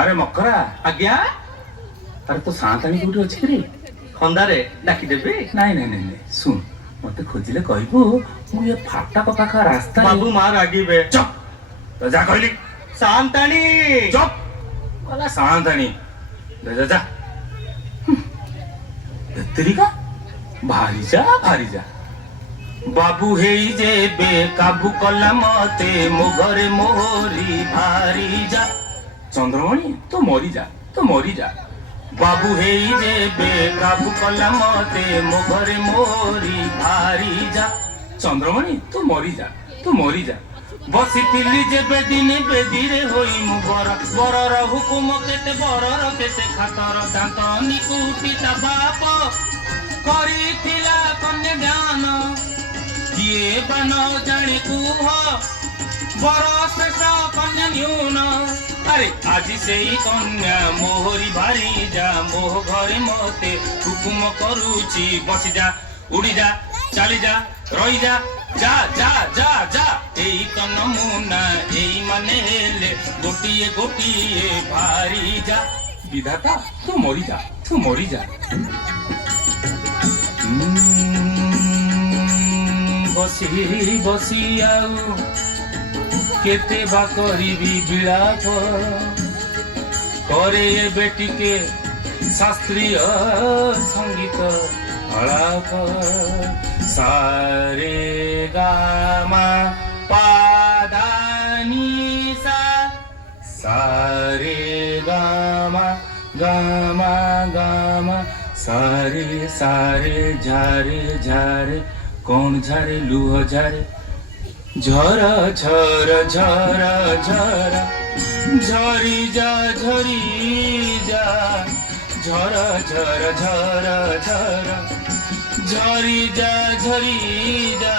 अरे मकरा आज्ञा अरे तो सांताणी कोठी अछि रे खंदारे डाकी देबे नाई नाई नाई सुन मते खोजिले कहबो मु ये फाटा पाखा रास्ता बाबू मां रागीबे चुप तो जा कहली सांताणी चुप वाला सांताणी जा जा तेरिका भारी जा बाबू हे जे बे काबू कला मते मो घरे मोहरी भारी जा चंद्रमणि तो मरी जा बाबू हे जे बे काबू कला मते मो घरे मोहरी भारी जा चंद्रमणि तो मरी जा बसिथिली जेबे दिने बेदीरे होई मु बरर हुकुम केते बरर केते खातर दांत निकुटी ता बाप करिथिला कन्या ध्यान किए बन जाने कुह बरस कन्या न्यून अरे आज से कन्या मोहरी भारी जा मोह घरे मते हुकुम करूची बसी जा उड़ी जा चली जा रही जा जा जा जा जा एई तो नमूना एई माने हेले गोटिए भारी जा विधाता तू मरी जा बसी आउ केते बा करिबी विलाप करे ये बेटी के शास्त्रीय संगीत अलाप सारे गामा पादानी सा सारे गामा गामा गामा सारे सारे झारे कौन झारे लूह झारे झरा झरा झरा झरा झरी जा झरा झरा झरा झरा झरी जा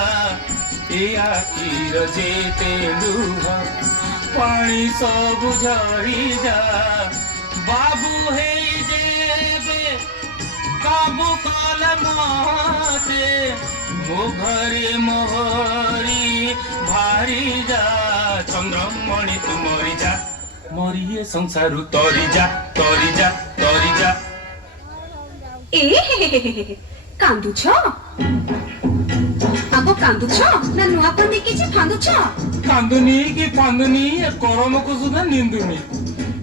ए आखिर जेते लुह पानी सब झरी जा बाबू हे जेबे काबू कल मते मो घरे मोहरी भारी जा चंद्रमणि तू मरिए संसारु तरी जा ए कांदुछ आगो कांदुछ ना नुआ पंदे किछि फांदुछ कांदुनी की फांदुनी करम को सुधा निंदुनी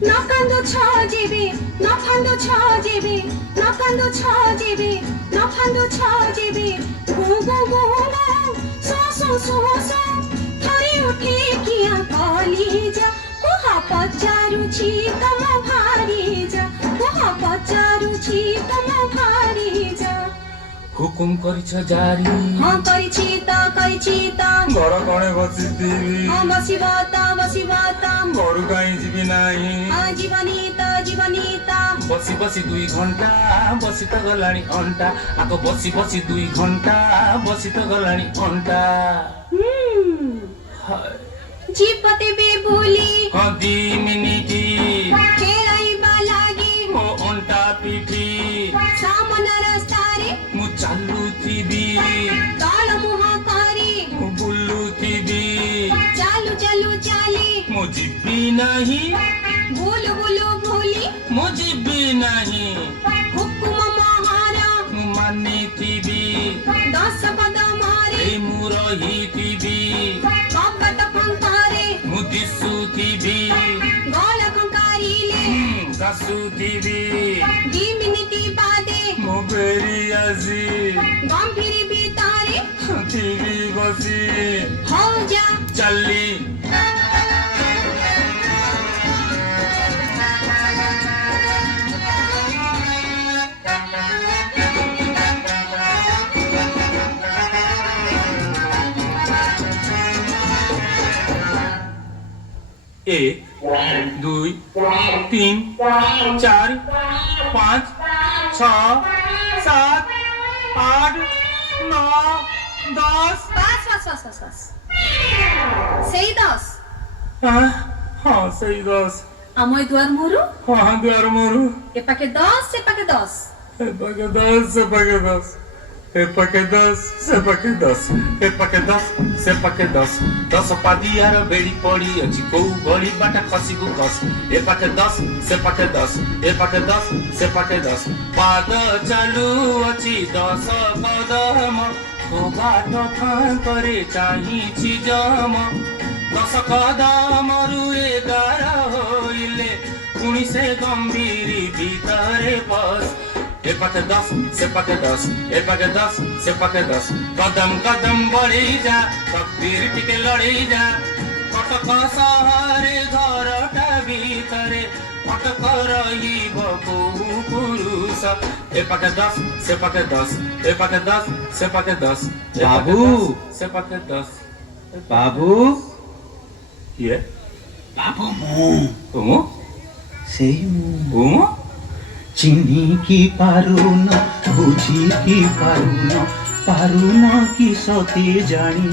ना कांदुछ जेबे ना फांदुछ जेबे ना कांदुछ जेबे ना फांदुछ जेबे गो गो गो सो थरी उठे किया कलेजा कोहा पचारुछि तम भारी जा कोहा पचारुछि तम भारी जा हुकुम करिछ जारी हां करिछि त घर कणे बसिथिबी हां बसिबा त घर काई जीवी नाही आ जीवनी त बसी 2 घंटा बसी तो गलानी घंटा आको बसी 2 घंटा बसी तो गलानी घंटा जीपते बे बोली हां 2 मिनिट खेलाइबा लागि ओ अंटा पिठी सामन रस्तारे मु चालू थीबी ताल मुह करे मु बुल्लू थीबी चालू चाली मु जिब्बी नहीं बोलो भोली मु जिब्बी नहीं हुकुम महारा मु मानी थीबी 10 पद मारे मु रही थीबी कपट पंतारे मु दिसु थीबी गोल कंकारीले कासु थीबी 2 मिनिट बादे मु बेरी आजी गंभीर बितारे थीबी बसी हो जा चली एक 2 3 4 5 6 7 8 9 10 बस सही 10 हाँ सही 10 अमय दुआर मोरू हाँ द्वार मोरू एपाके 10 एपाके 10 10 ଏ ପାଖେ 10 ସେ ପାଖେ 10 ଏ ପାଖେ 10 ସେ ପାଖେ 10 10 ପାଦିଆର ବେଡ଼ି ପଡ଼ି ଅଛି କୋଉ ଗଳି ବାଟ ଖସିବୁ କସ୍ ଏ ପାଖେ 10 ସେ ପାଖେ 10 ଏ ପାଖେ 10 ସେ ପାଖେ 10 ପାଦ ଚାଲୁ ଅଛି 10 କଦମ ତୋ ବାଟ ଫାଙ୍କରେ ଚାହିଁଛି ଜମ 10 କଦମରୁ 11 ହୋଇଲେ ପୁଣି ସେ ଗମ୍ଭୀରି ଭିତରେ ବସ୍ ए पाखे 10 से पाखे 10 ए पाखे 10 से पाखे 10 कदम कदम बढ़ी जा तकदीर टिके लड़ी जा कटक सहरे घरटा भीतरे अटक रहिब कोहु पुरुष ए पाखे 10 से पाखे 10 ए पाखे 10 से पाखे 10 बाबू से पाखे 10 बाबू ये बाबू मु तुम सेही मु तुम চিনি কি পারুন বুঝি কি পারুন কি সতে জানি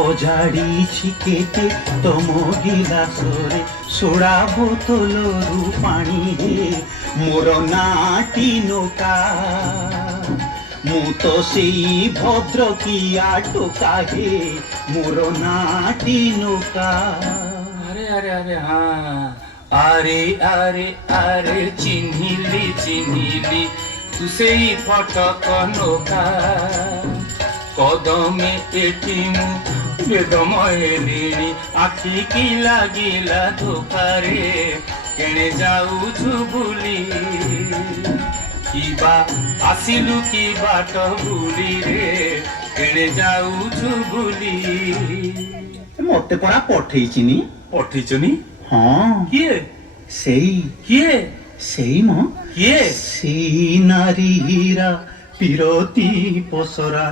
অজাড়িছি কেতে তম গিলাসরে সোড়া বোতলরু পানি হে মোর নাটি নৌকা মু তো সেই ভদ্র কিয়া টোকা হে মোর নাটি নৌকা अरे अरे अरे हाँ अरे अरे अरे चिन्हिली तू सेई फटक नौका कदमे एठी मु बेदमय ऋणी आखि की लागिला धोकारे केणे जाऊछु बुली किबा आसिलु की बाट बुली रे केणे जाऊछु बुली মতে পড়া পঠেইছিনি पठिचनी হ্যাঁ किए সেই किए সেই ম किए সেই নারী হীরা পিরতি পসরা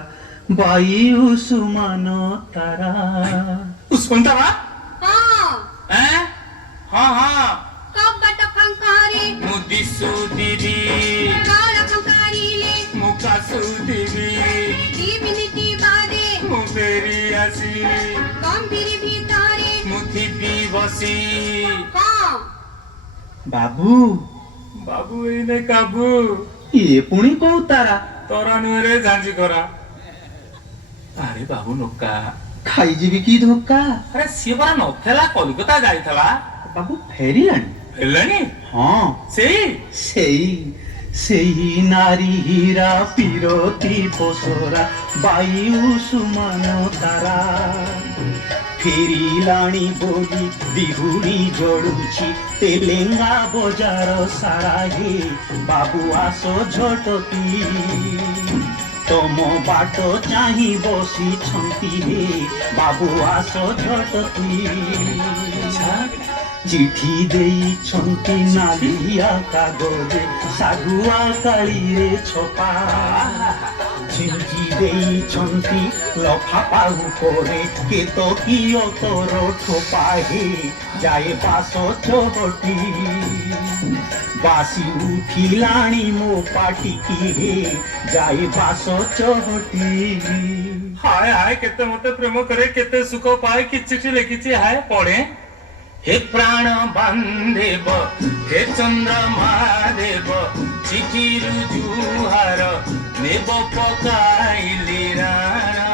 বায়ু সুমান তারা उसकोंता वा हाँ हैं हाँ हाँ कब बट फंकारी मुदिसु दीदी काल फंकारी ले मुकासु दीदी 2 मिनिटी बादे मुबेरी आसी गंभीर भीतरे मुथिबी बसी हाँ বাবু बाबू एने काबू ইয়ে পুଣି কৌ তারা तोरा नुरे झांझी करा अरे बाबू नोका ଖାଇଯିବି কি ଧୋକା अरे सिए परा नथेला कलिकता जाइथला বাবু ফেরিলাଣି हेलानी ହଁ सेई সেই সেই নারী হীরা পিরতি পসরা বায়ু সুমান তারা ফেরিলাଣି বলি বিহুড়ি জড়ুছি তেলেঙ্গা বজার সারা হে বাবু আস ঝটকি তম বাট চাহি বসিছন্তি হে বাবু আস ঝটকি চিঠি ଦେଇଛନ୍ତି ନାଲିଆ କାଗଜେ ଶାଗୁଆ କାଳିରେ ଛପା ଛିଞ୍ଚି ଦେଇଛନ୍ତି ଲଫାପା ଉପରେ କେତକୀ ଅତର ଠୋପା ହେ ଯାଏ ବାସ ଚହଟି ବାସି ଉଠିଲାଣି ମୋ ପାଟିକି ହେ ଯାଏ ବାସ ଚହଟି हाय हाय केते मते प्रेम करे केते सुख पाए कि चिठी लिखिछि हाय पढ़े हे प्राण बांधेब हे चंद्रमा देव चिठी जुहार नेब पकाइली राणा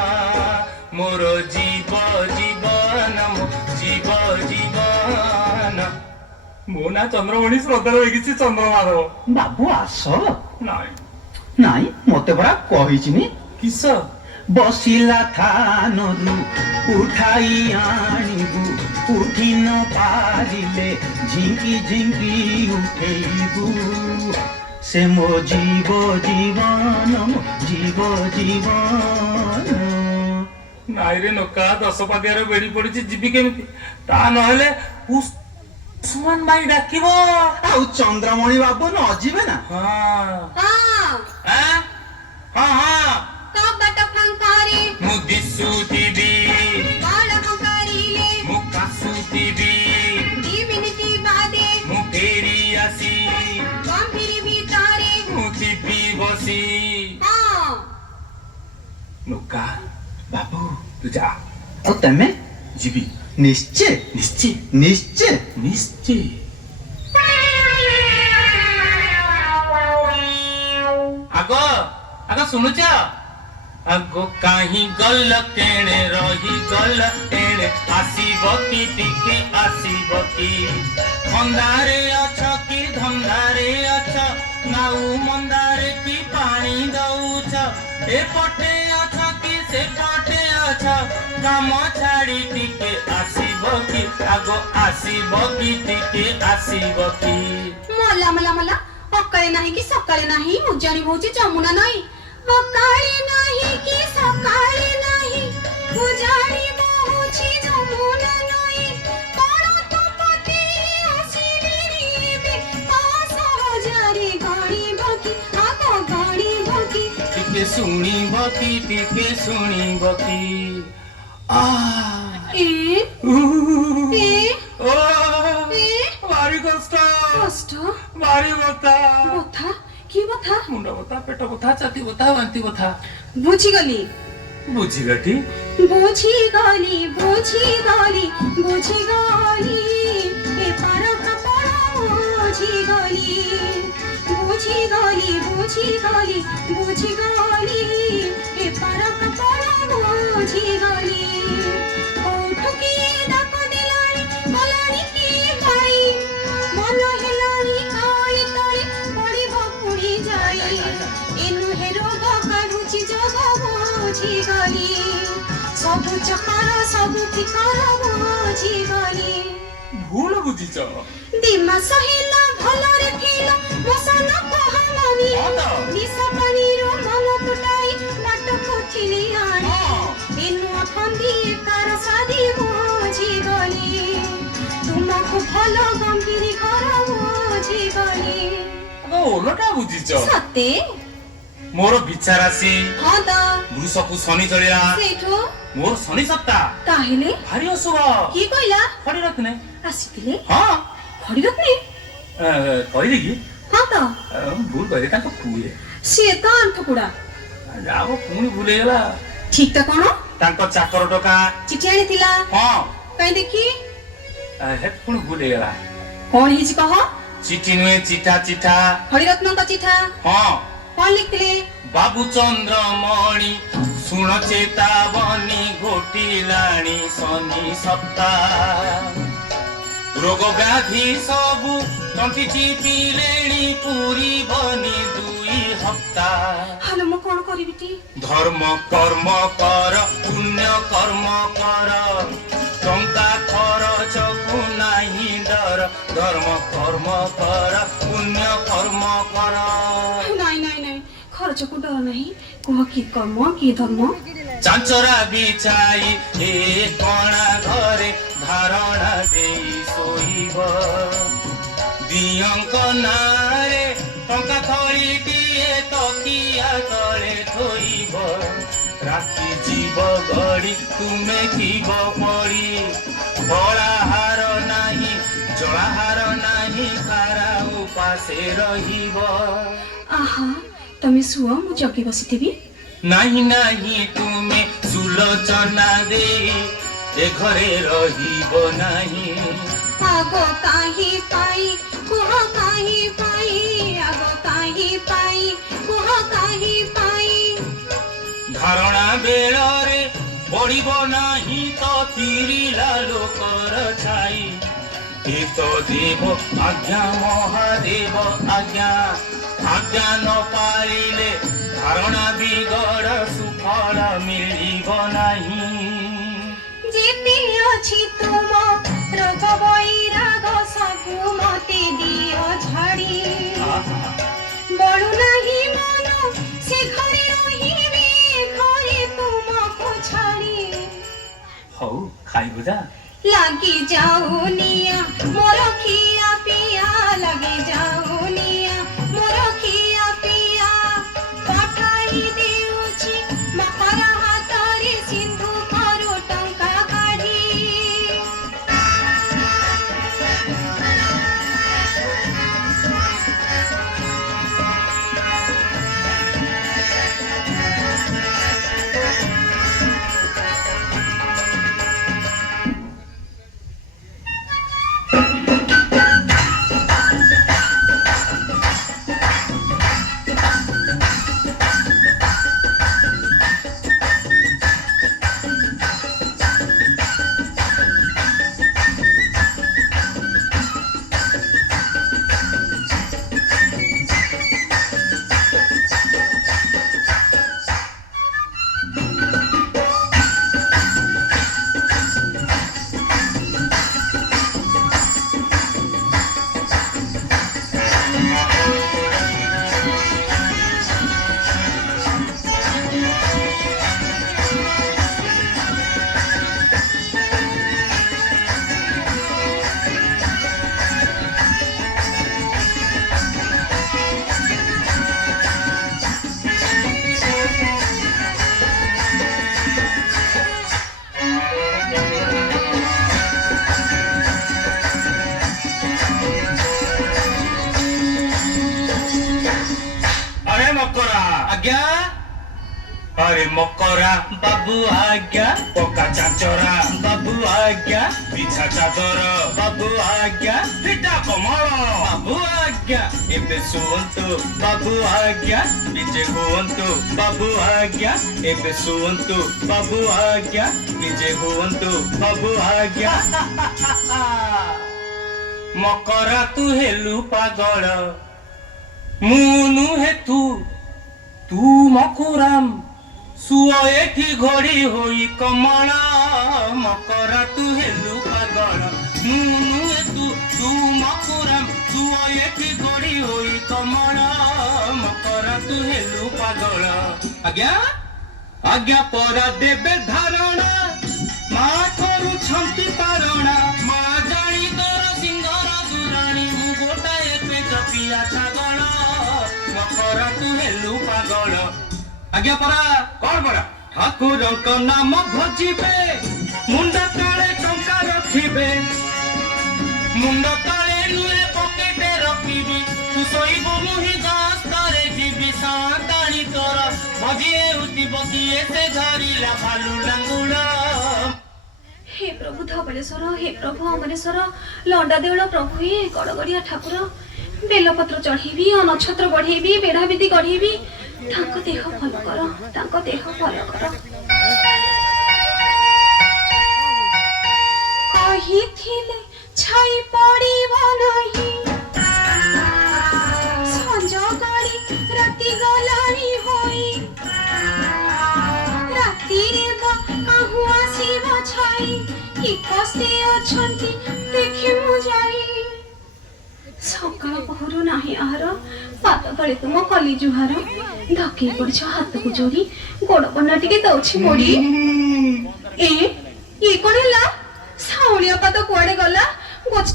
मोर जीव जीवन जीव जीवन मो ना चंद्रमणि श्रद्धा लिखिछि चंद्रमाधव ବାବୁ ଆସ ନାଇଁ ନାଇଁ ମତେ ପରା କହିଚିନି किस ବସିଲା ଥାନରୁ ଉଠାଇ ଆଣିବୁ ଉଠି ନ ପାରିଲେ ଝିଙ୍କି ଝିଙ୍କି ଉଠେଇବୁ ସେ ମୋ ଜୀବ ଜୀବନ ମୋ ଜୀବ ଜୀବନ ନାଇଁ ରେ ନକା 10 ପାଦିଆର ବେଡି ପଡିଛି ଯିବି କେମିତି ତା ନହେଲେ ଉସ୍ମାନ ଭାଇ ଡାକିବ ଆଉ ଚନ୍ଦ୍ରମଣି ବାବୁ ନ ଯିବେ ନା ହଁ हाँ ଆଁ? ହଁ ହଁ कब बट फंकारी ମୁଁ ଦିଶୁଥିବି काल फंकारी ले ମୁଁ କାଶୁଥିବି 2 ମିନିଟି ବାଦେ ମୁଁ ଫେରି ଆସି ଗମ୍ଭୀର ଭିତରେ ମୁଁ ଥିବି ବସି हाँ ନକା ବାବୁ ତୁ ଯା ଆଉ ତମେ ଯିବି ନିଶ୍ଚୟ ନିଶ୍ଚୟ ନିଶ୍ଚୟ ନିଶ୍ଚୟ ଆଗ आग सुनुच आगो कहीं गल केणे रही गल एणे आसीब की टिके आसीब की धंधारे अछ कि धंधारे अछ नाउ मंदारे की पानी दउछ एपटे अछ कि सेपटे अछ काम छाड़ी टिके आसीब की आगो आसीब की टिके आसीब की मला मला मला अक्काळे नाही की सकाळे नाही उज्जैनी भाऊची जमुना नाही अक्काळे नाही की सकाळे नाही उज्जैनी भाऊची जमुना नाही कोण तो पती असली रे पास हजारी गाडी बकी आगो गाडी बकी टिके सुनी बकी आ ए ए ओ ए भारी कष्ट কষ্ট भारी बता কথা কি কথা मुंड बता पेट बता छाती बता वांती बता বুঝিগলি बुझिगटी বুঝিগলি বুঝিগলি বুঝিগলি এ পার কাপড় বুঝিগলি বুঝিগলি বুঝিগলি বুঝিগলি এ পার কাপড় বুঝিগলি ওঠকি ডাক দিলানি গলানি কি পাই মন হেলানি কালি তলে পড়িব পুড়ি যাই এনু হে রোগ কাঢ়ুছি যোগ বুঝিগলি सबु चकार सबु फिकर बुझिगली भूल बुझिच दिमा सहिला भलरे थिला मसन कहानी निस पानी रो मन टुटाई मट कोठिली आनी एनु अफंदी कार सादी बुझिगली तुमको भलो गंभीर कर बुझिगली ओलटा बुझिच सत्ते मोर बिचारासी हाँ दा वृषकु शनि चलिया सेठो मोर शनि सप्ताह काहेले भारी अशुभ की कइला खड़ी रखने आसितिले हाँ खड़ी रखने कहि कि हाँ दा भूल कहि ताको पुए ସିଏ ତ ଆଣ୍ଠୁକୁଡା ଯାଉ ପୁଣି ଭୁଲେଇଗଲା ଠିକ ତ କଣ ତାଙ୍କ ଚାକର ଟକା ଚିଠି ଆଣିଥିଲା ହଁ କାଇଁ ଦେଖି ହେ ପୁଣି ଭୁଲେଇଗଲା କଣ ହେଇଛି କହ ଚିଠି ନୁହେଁ ଚିଠା ଚିଠା ହରିରତ୍ନଙ୍କ ଚିଠା ହଁ କଣ ଲେଖିଥିଲେ बाबू चंद्रमणि सुन चेतावनी घोटिलाणी शनि सप्ताह रोग व्याधि सबु तंटी चिपिलेणी पूरी बनी 2 हप्ताह ହାଲୋ ମୁଁ କଣ କରିବି ଟି धर्म कर्म कर पुण्य कर्म कर टंका खरच को नाही डर धर्म कर्म कर पुण्य कर्म कर ନାଇଁ ନାଇଁ ନାଇଁ ଖର୍ଚ୍ଚକୁ ଡର ନାହିଁ କୁହ କି କର୍ମ କି ଧର୍ମ चांचरा बिछाई ए कणा घरे धारणा देई सोइब दियंक नारे टंका थळीटिए तकिया तळे थोइब राति जीव गड़ी तुमे कीब पड़ी बଳାହାର नाही जଳାହାର नाही खारा उपासे रहिब ଆହା ତମେ ଶୁଅ ମୁଁ ଜଗି ବସିଥିବି नहीं नहीं तुम्हें सुलोचना दे ए घरे रहिब नहीं आग काहि पाई कुह काहि पाई आग काहि पाई कुह काहि पाई धारणा बेଳରେ पड़िब नहीं तो तीरिला लोकर छाई ए तो देव आज्ञा महादेव आज्ञा आज्ञा न पालिले धारणा बिगड़ सुफल मिलिब नहीं जेते अछि तुम रोग बैराग सबु मते दियो झाड़ी बळु नाही मन से घरे रहिबे घरे तुमको छाड़ी हौ खाई बुझा लागी जाऊ निया मोर खिया पिया लगे जाऊ निया मोर खिया पिया पठाई देउछि मकर हातरे सिंधु करो टंका काढी ଆରେ ମକରା ବାବୁ ଆଜ୍ଞା ପକା ଚାଞ୍ଚରା ବାବୁ ଆଜ୍ଞା ବିଛା ଚାଦର ବାବୁ ଆଜ୍ଞା ଫିଟା କମଳ ବାବୁ ଆଜ୍ଞା ଏବେ ଶୁଅନ୍ତୁ ବାବୁ ଆଜ୍ଞା ନିଜେ ହୁଅନ୍ତୁ ବାବୁ ଆଜ୍ଞା ଏବେ ଶୁଅନ୍ତୁ ବାବୁ ଆଜ୍ଞା ନିଜେ ହୁଅନ୍ତୁ ବାବୁ ଆଜ୍ଞା ମକରା ତୁ ହେଲୁ ପାଗଳ ମୁଁ ନୁହେଁ ତୁ ମକୁରାମ ସୁଅ ଏଠି ଘୋଡ଼ି ହୋଇ କମଳ ମକରା ତୁ ହେଲୁ ପାଗଳ ମୁଁ ନୁହେଁ ତୁ ମକୁରାମ ସୁଅ ଏଠି ଘୋଡ଼ି ହୋଇ କମଳ ମକରା ତୁ ହେଲୁ ପାଗଳ ଆଜ୍ଞା ଆଜ୍ଞା ପରା ଦେବେ ଧାରଣା ମା କରୁଛନ୍ତି ପାରଣା ମା ଜାଣି ତୋର ସିଂହର ଦୁରାଣୀ ମୁଁ ଗୋଟାଏ ପେଟ ପିଆ ଛାଗଳ ମକରା ତୁ ହେଲୁ ପାଗଳ ଆଜ୍ଞା ପରା କଣ ପରା ଠାକୁରଙ୍କ ନାମ ଭଜିବେ ମୁଣ୍ଡ ତଳେ ଟଙ୍କା ରଖିବେ ମୁଣ୍ଡ ତଳେ ନୁହେଁ ପକେଟେ ରଖିବି ତୁ ଶୋଇବୁ ମୁହିଁ ଗସ୍ତରେ ଯିବି ସାନ୍ତାଣୀ ତୋର ଭଜି ହେଉଥିବ କିଏ ସେ ଧରିଲା ଭାଲୁ ଲାଙ୍ଗୁଳ हे प्रभु धवलेश्वर हे प्रभु अमरेश्वर लंडा देवल प्रभु हे गड़गड़िया ठाकुर बेलपत्र चढ़ेबी अनक्षत्र बढ़ेबी बेढ़ाविधि गढ़ेबी तांको देह भल कर तांको देह भल कर कहिथिले छाई पड़िब नहीं संज गड़ी राति गलानी होई रातिरे आहु आसीब छाई कि कष्टे अछंती देखि मु जाई सकाळ पहरु नाही आहार पाद तले तुम कली जुहार धके पड़छ हाथ को जोड़ी गोड़ बना टिके दउछि मोड़ी ए ये कोन हला साउलिया पाद कुआडे गला गोछ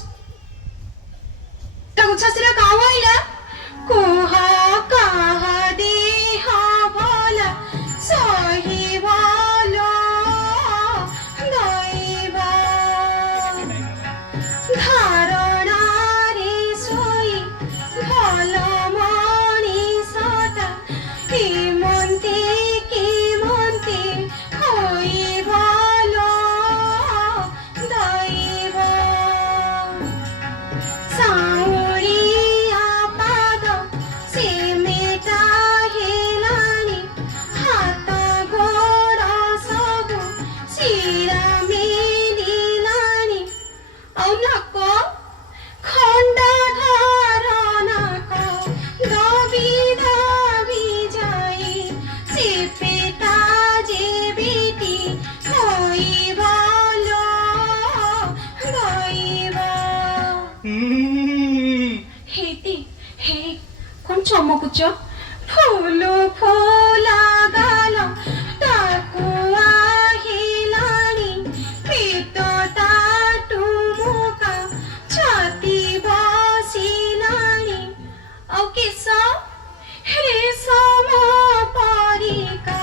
गुछासिरा गाँव आइला कोहा काहा देह भला सही भलो दैवा धारणा रे सोई भल मणिषटा केमन्ते होई भलो दैवा साउरिया पाद से मेटा हेलानी हाथ गोड़ सबु सिरा मेलिलानी औ नक खंडा धार नक दबी दबी जाई से पेटा जे बेटी होई भलो दैवा हेती हे कोन चमकुच फूल फूला गाल टाकुआ हेलानी पेट टाटु मुका छाती बसिलानी औ केस रेशम परिका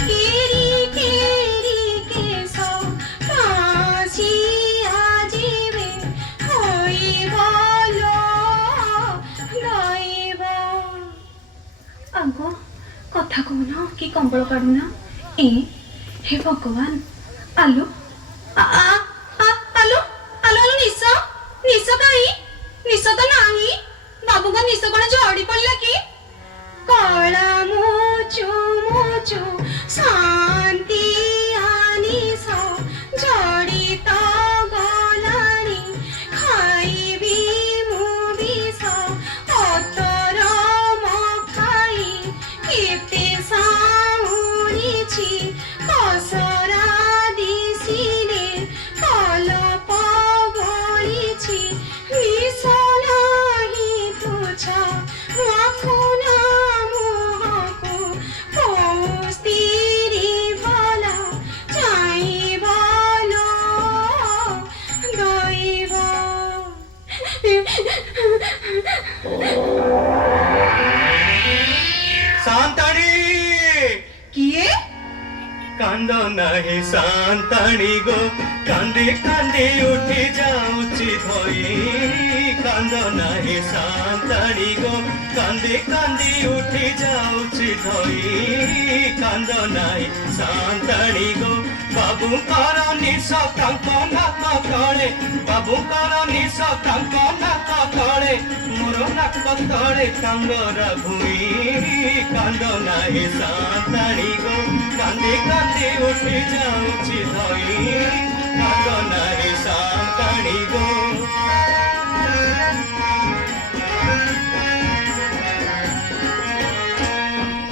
केरी केरी केस फाँसी आजीवे होई भलो दैवा आगो कथा कहून कि कंबल काढुना ए हे भगवान आलो आलो आलो आलो निस निस काई निस तो नाही बाबू का निस कोण झडी पडला की कळा मोचू मोचू शांती आनिस झडी तो गलाणी खाइबी मु बिस अतर मखाई केते साउरिछि कसरा दिसिले कलप बढिछि निस नाही तुछ आँखु न मुहको कौस्तिरी ନାହିଁ ସାନ୍ତାଣୀ ଗୋ କାନ୍ଦି କାନ୍ଦି ଉଠି ଯାଉଛି ଧୋଇ କାନ୍ଦ ନାହିଁ ସାନ୍ତାଣୀ ଗୋ କାନ୍ଦି କାନ୍ଦି ଉଠି ଯାଉଛି ଧୋଇ କାନ୍ଦ ନାହିଁ ସାନ୍ତାଣୀ ଗୋ ବାବୁଙ୍କର ନିଶ ତାଙ୍କ ନାକ ତଳେ ବାବୁଙ୍କର ନିଶ ତାଙ୍କ ନାକ ତଳେ ମୋର ନାକ ତଳେ କାନ୍ଦର ଭୂଇଁ କାନ୍ଦ ନାହିଁ ସାନ୍ତାଣୀ ଗୋ କାନ୍ଦି କାନ୍ଦି ଉଠି ଯାଉଛି ଧୋଇ କାନ୍ଦ ନାହିଁ ସାନ୍ତାଣୀ ଗୋ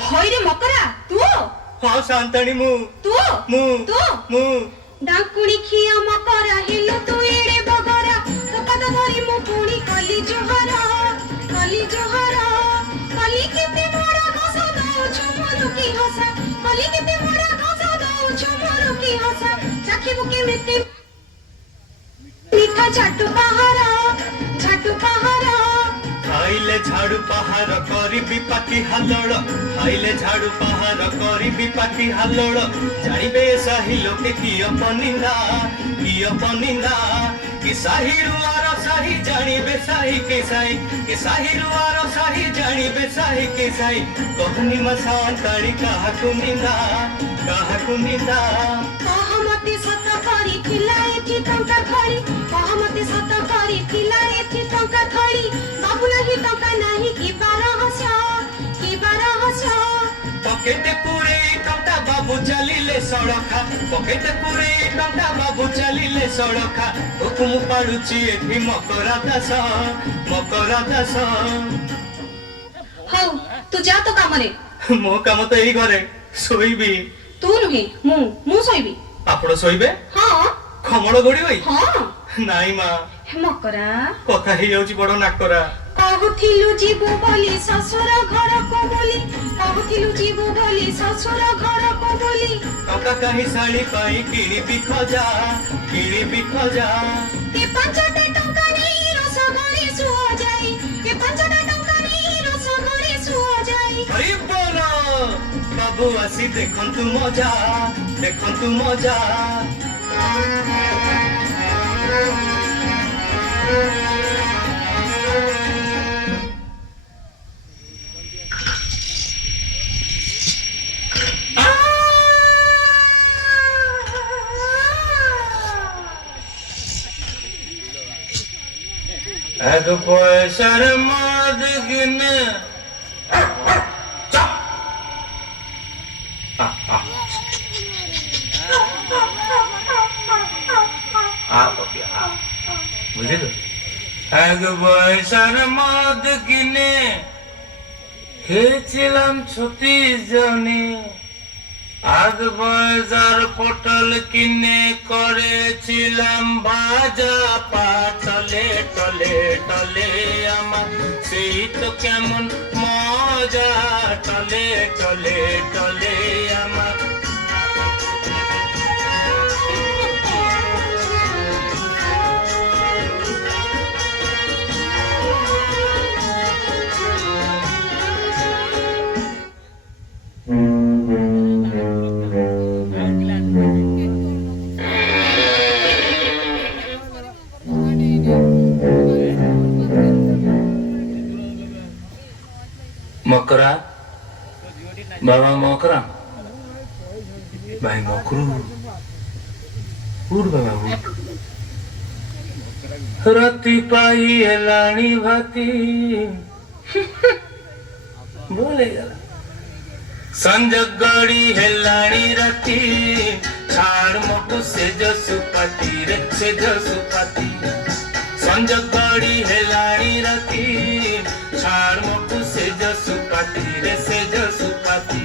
ହଇରେ ମକରା ତୁ ହଁ ସାନ୍ତାଣୀ ମୁଁ ଡାକୁଣି ଖିଆ ମକରା ହେଲୁ ତୁ ଏଡେ ବଗରା ତୋ ପାଦ ଧରି ମୁଁ ପୁଣି କଲି ଜୋହର କଲି କେତେ ବଡ଼ ଘସ ଦଉଛୁ ମୋର କି ହସା କଲି କେତେ ବଡ଼ ଘସ ଦଉଛୁ ମୋର କି ହସା ଚାଖିବୁ କେମିତି ମିଠା ଛାଟୁ ପାହାର ଖାଇଲେ ଝାଡୁ ପାହାର କରିବି ପାଟି ହାଲଳ ଖାଇଲେ ଝାଡୁ ପାହାର କରିବି ପାଟି ହାଲଳ ଜାଣିବେ ସାହି ଲୋକେ କିୟ ପନିନ୍ଦା କି ସାହିରୁ ଆର ସାହି ଜାଣିବେ ସାହି କେ ସାହିରୁ ଆର ସାହି ଜାଣିବେ ସାହି କେ ସାହି କହନି ମା ସାନ୍ତାଣୀ କାହାକୁ ନିନ୍ଦା କହ ମତେ ସତ କରିଥିଲା ଏଠି ଟଙ୍କା ଖଳି କହ ମତେ ସତ କରିଥିଲା ଏଠି ଟଙ୍କା ଖଳି ବାବୁ ନାହିଁ ଟଙ୍କା ନାହିଁ କିବା ରହସ୍ୟ ପକେଟେ ପୁରେ ଟଙ୍କା ବାବୁ ଚାଲିଲେ ସଳଖା ପକେଟେ ପୁରେ ଟଙ୍କା ବାବୁ ଚାଲିଲେ ସଳଖା ହୁକୁମ ପାଡୁଛି ଏଠି ମକରା ଦାସ ହଉ ତୁ ଯା ତ କାମରେ ମୋ କାମ ତ ଏଇ ଘରେ ଶୋଇବି ତୁ ନୁହେଁ ମୁଁ ଶୋଇବି ଆପଣ ଶୋଇବେ ହଁ ଖମଳ ଗଡିବ ହଁ ନାଇଁ ମା ମକରା କଥା ହେଇଯାଉଛି ବଡ ନାକରା କହୁଥିଲୁ ଯିବୁ ବୋଲି ଶ୍ୱଶୁର ଘରକୁ ବୋଲି କହୁଥିଲୁ ଯିବୁ ବୋଲି ଶ୍ୱଶୁର ଘରକୁ ବୋଲି ଟଙ୍କା କାହିଁ ଶାଢୀ ପାଇଁ କିଣିବି ଖଜା କେ ପାଞ୍ଚଟା ଟଙ୍କା ନେଇ ରୋଷ ଘରେ ଶୁଅ ଯାଇ କେ ପାଞ୍ଚଟା ଟଙ୍କା ନେଇ ରୋଷ ଘରେ ଶୁଅ ଯାଇ ହରି ବୋଲ ବାବୁ ଆସି ଦେଖନ୍ତୁ ମଜା এক পয়সার মদ কিনে বুঝলি তো এক পয়সার মদ কিনে খেয়েছিলাম 36 জনে আধ পয়সার পটল কিনে করেছিলাম ভাজা পাতলে টলে আমার সেই তো কেমন মজা টলে আমার मकरा बाबा मकरा भाई मकरू उठ बाबा उठ राति पाई हेलाणी भाती बोले गला संज गड़ी हेलाणी राती छाड़ मको सेज सुपाती रे सेज सुपाती संज गड़ी हेलाणी राती छाड़ मको सेज सुपाती रे सेज सुपाती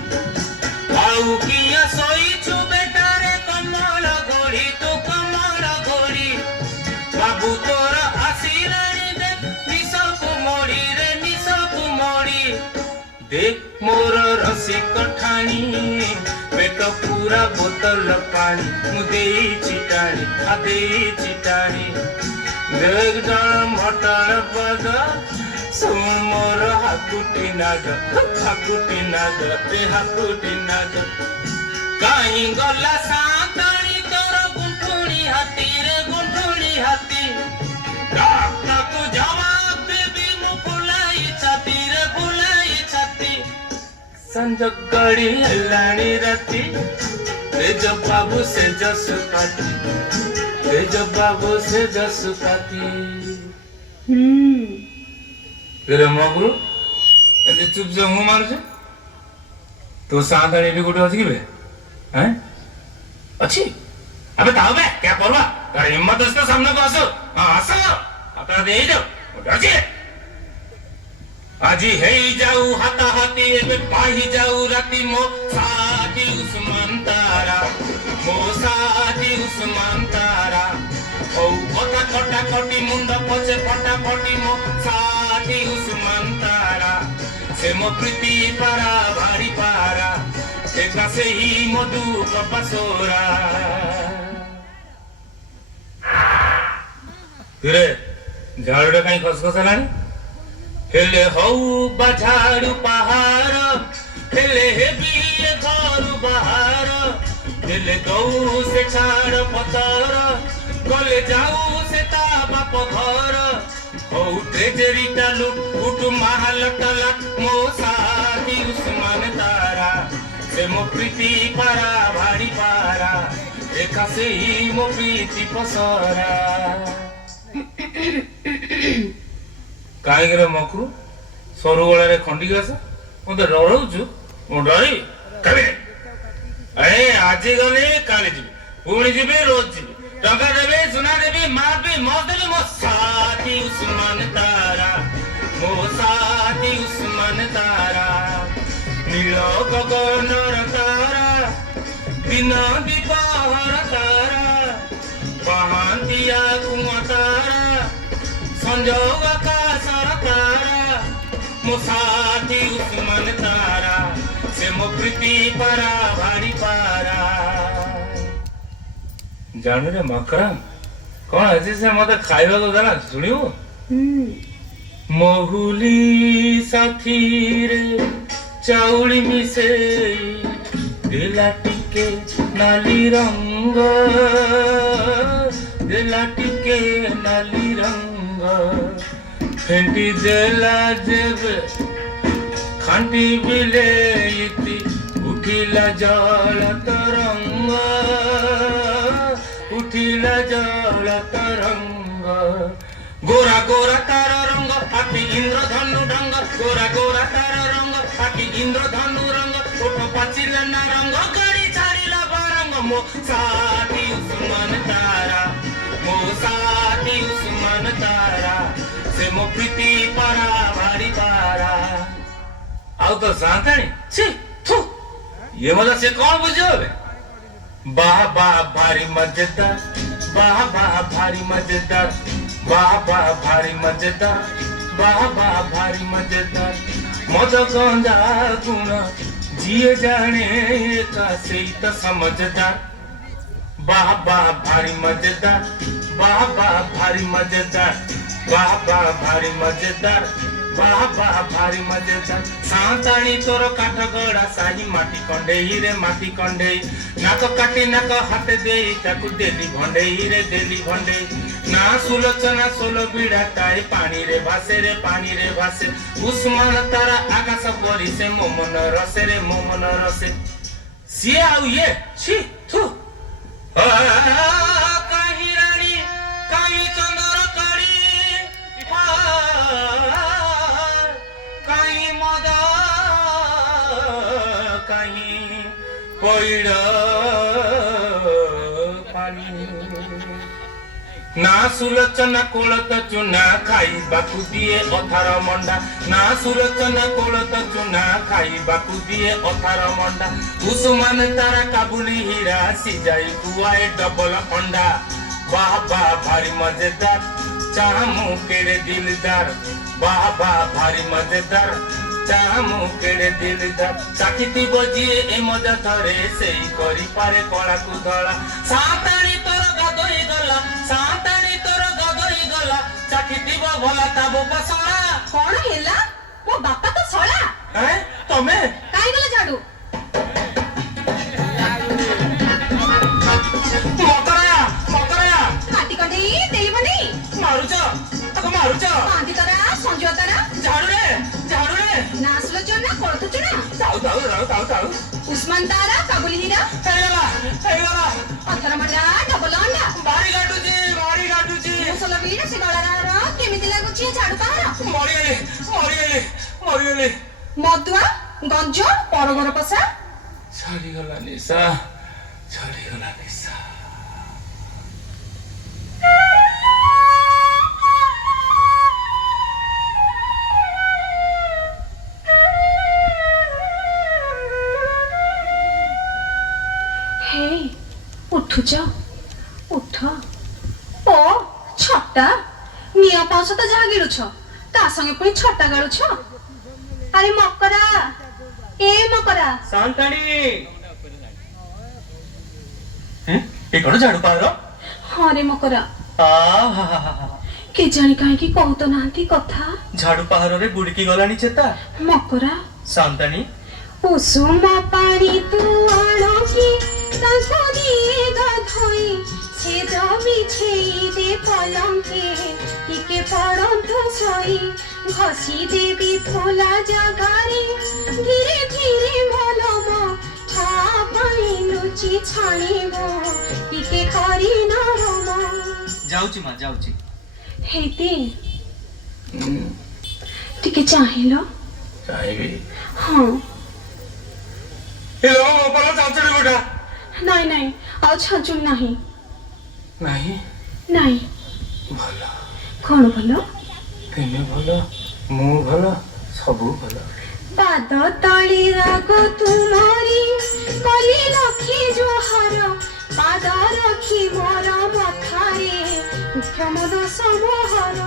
आउ किया सोई छु बेटा रे कमल गोड़ी तू कमल गोड़ी बाबू तोरा आशीराणी दे निसकु मोड़ी रे निसकु मोड़ी देख मोर रसी कठाणी पेट पूरा बोतल पानी मुदे चिटाणी आदे चिटाणी देख जल मटन पद सुन मोर हाकुटी नाग हाकुटी नाग ते हाकुटी नाग काई गला सा संज गड़ी हेलाणी राती तेज बाबू से जसुकाती तेज बाबू से जसुकाती तेरे मगरू एते चुप से मुंह मार से तो सांताणी भी गोटे अछि बे हैं अच्छी अबे ताऊ बे क्या करवा अरे हिम्मत है तो सामने को आसो हां आसो आता दे जाओ अच्छी আজি হেই যাও হাতা হাতি এবে পাহি যাও রাতি মো সাদি উসমান তারা ও কথা কটা কটি মুন্ড পচে ফটা ফটি মো সাদি উসমান তারা সে মো প্রীতি পারা ভারি পারা একা সেই মধু কপাসোরা রে ঝাড়ুটা কাই খসখসালানি हेले हौ बझाड़ू पहाड़ हेले हेबी घर बाहर हेले गौ से छाड़ पतर गले जाऊ से ता बाप घर हौ ट्रेजरीटा लुट उठ महल टलक मो साथी उस्मान तारा से मो प्रीति पारा भारी पारा एका से ही मो प्रीति पसरा କାହିଁକି ରେ ମକରୁ ସରୁ ଗଳାରେ ଖଣ୍ଡିକି ଆସ ମତେ ଡରଉଛୁ ମୁଁ ଡରି କାଲି ଆରେ ଆଜି ଗଲେ କାଲି ଯିବି ପୁଣି ଯିବି ରୋଜ ଯିବି ଟଙ୍କା ଦେବି ସୁନା ଦେବି ମାରବି ମଦ ଦେବି ମୋ ସାଥୀ ଉସ୍ମାନ ତାରା ମୋ ସାଥୀ ଉସ୍ମାନ ତାରା ନୀଳ ଗଗନର ତାରା ଦିନ ଦିପହର ତାରା ପାହାନ୍ତିଆ କୁଆଁ ତାରା संजोग का सरकारा मो साथी उस्मान तारा से मो प्रीति पारा भारी पारा जानू रे मकरम कौन अच्छे से मत खाइबा को देना सुनियो महुली साथी रे चाउली मिसे दिला टिके नाली रंग दिला टिके नाली रंग फेंटी देला जेब खांटी बिले इति उठिला जल तरंग उठिला जल तरंग गोरा गोरा तार रंग आखि इंद्रधनु रंग गोरा गोरा तार रंग आखि इंद्रधनु रंग ओठ पाचिला ना रंग गाड़ी छाड़िला बारंग मो साथी उस्मान तारा मो साथी उस्मान तारा से मो प्रीति पारा भारी पारा आउ तो सांताणी छी थू ये मतलब से कौन बुझो बे वाह वाह भारी मजेदार वाह वाह भारी मजेदार वाह वाह भारी मजेदार वाह वाह भारी मजेदार मद गंजा गुण जिए जाने का से तो समझदार वाह वाह भारी मजेदार वाह वाह भारी मजेदार वाह वाह भारी मजेदार वाह वाह भारी मजेदार सांताणी तोर काठ गड़ा साही माटी कंडेई रे माटी कंडेई नाक काटी नाक हाथ देई ताकू देली भंडेई रे देली भंडेई ना सुलोचना सोलो बिड़ा ताई पानी रे भासे उस्मान तारा आकाश गरी से मोमन रसे सी आउ ये छी थू कहीं रानी कहीं चंदर कड़ी कहीं मद कहीं पैड़ पानी ना सुलोचना कोलत चुना खाई बाकू दिए अथार मंडा ना सुलोचना कोलत चुना खाई बाकू दिए अथार मंडा उस्मान तारा काबुली हीरा सिजाई कुआए डबल अंडा वाह वाह भारी मजेदार चाह मुकेरे दिलदार वाह वाह भारी मजेदार चाह मुकेरे दिलदार चाखिति बजिए ए मजा थरे सेई करी पारे कला को धला सांताणी तोर गदई गला सांताणी तोर गदई गला चाखिति भला ताबो पसरा कौन हेला वो बापा तो सोला हैं तमे काई गला झाड़ू मकरा काटी कंडे देई बनी मारुच बांधी तरा संजय तरा झाड़ू रे ना सुलोचना कोलत चुना उस्मान तारा काबुली हीरा पत्थर मंडा डबल अंडा मुसल वीर से गଳାର କେମିତି ଲାଗୁଛି ଝାଡୁ ପାହାର ମଦୁଆ ଗଞ୍ଜ ପରଘର ପଶା ଛାଡ଼ିଗଲା ନିଶା ଛାଡ଼ିଗଲା ନିଶା हे उठुଛ उठ ओ ଛଟା ନିଆଁ ପାଉଛ ତ ଯାହା ଗିଳୁଛ ତା ସଙ୍ଗେ ପୁଣି ଛଟା ଗାଳୁଛ ଆରେ ମକରା ଏ ମକରା शांतानी ये कौन झाड़ू पार ହଁ ରେ ମକରା କେଜାଣି କାହିଁକି କହୁ ତ ନାହାନ୍ତି କଥା झाड़ू पार रे बुड़की गलानी चेता ମକରା शांतानी ଉଷୁମ ପାଣି ତୁ ଆଣକି ତାଙ୍କୁ ଦିଏ ଗାଧୋଇ ସେ ବିଛେଇ ଦେ ପଲଙ୍କେ ଟିକେ ପଡ଼ନ୍ତୁ ଶୋଇ ଘଷି ଦେବି ଫୁଲା ଜାଗାରେ ଧୀରେ ଧୀରେ ମଲମ ଠା ପାଣି ଲୁଚି ଛାଣିବ ଟିକେ କରି ନରମ जाऊची मां जाऊची ହେଇତେ ଟିକେ ଚାହିଁଲ ଚାହିଁବି ହଁ ଏ ଲୋ ମୋପାଲ ଚାଞ୍ଚୁଡ଼ି ଗୋଟା ନାଇଁ ନାଇଁ ଆଉ ଛାଞ୍ଚୁଣି ନାହିଁ ନାହିଁ ନାଇଁ ଭଲ କଣ ଭଲ ତୁମେ ଭଲ ମୁଁ ଭଲ ସବୁ ଭଲ ପାଦ ତଳି ରାଗ ତୁମରି କଲି ଲକ୍ଷୀ ଜୁହାର ପାଦ ରଖି ମୋର ମଥାରେ କ୍ଷମ ଦୋଷ ମୋହର